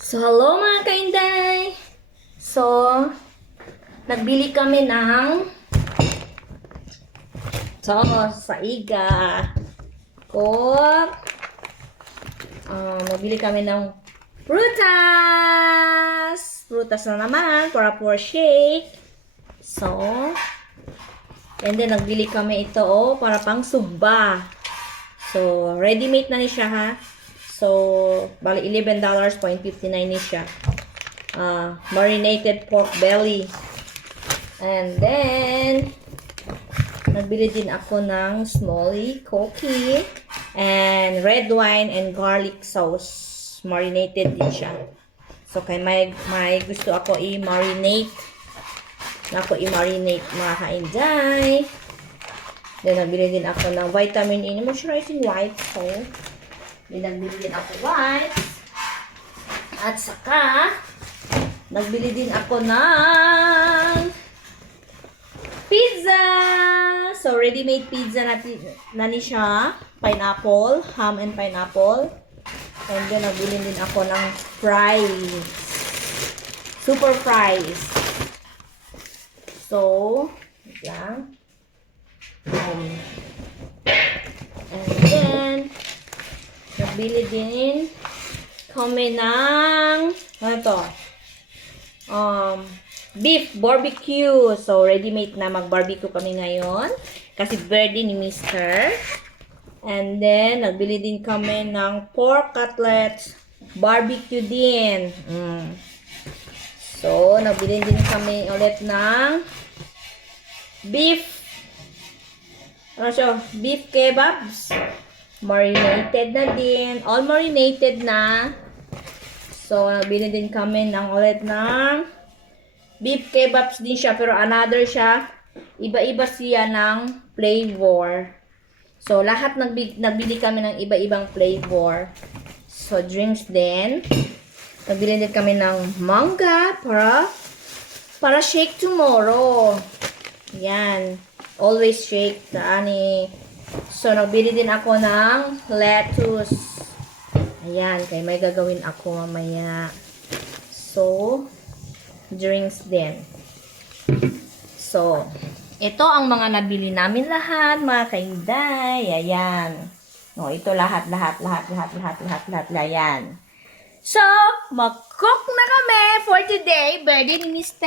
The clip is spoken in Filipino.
So, hello mga kainday! So, nagbili kami ng saiga ko. Nagbili kami ng prutas! Prutas na naman para for shake. So, and then nagbili kami ito para pang sugba. So, ready-made na ni siya ha. So, bali $11.59 ni siya. Marinated pork belly. And then, nagbili din ako ng Smolly Cookie and red wine and garlic sauce. Marinated din siya. So, kay may gusto ako i-marinate. Mga kainday. Then, nagbili din ako ng vitamin E moisturizing wipes. So, nagbili din ako wipes. At saka, nagbili din ako ng pizza. So, ready-made pizza na ni siya. Pineapple, ham and pineapple. And then, nagbili din ako ng fries. Super fries. So, wait lang. And then, nagbili din kami ng beef barbecue. So, ready-made na mag-barbecue kami ngayon. Kasi birthday ni Mr. And then, nagbili din kami ng pork cutlets barbecue din. So, nagbili din kami ulit ng beef kebabs. Marinated na din. All marinated na. So, nagbili din kami ulit ng beef kebabs din siya. Pero another siya. Iba-iba siya ng flavor. So, lahat nagbili kami ng iba-ibang flavor. So, drinks din. Nagbili din kami ng manga para shake tomorrow. Yan. Always shake ani. So, nagbili din ako ng lettuce. Ayan, kaya may gagawin ako mamaya. So, drinks din. So, ito ang mga nabili namin lahat, mga kainday. Ayan. No, ito lahat. Ayan. So, mag-cook na kami for today. Birthday ni Mr.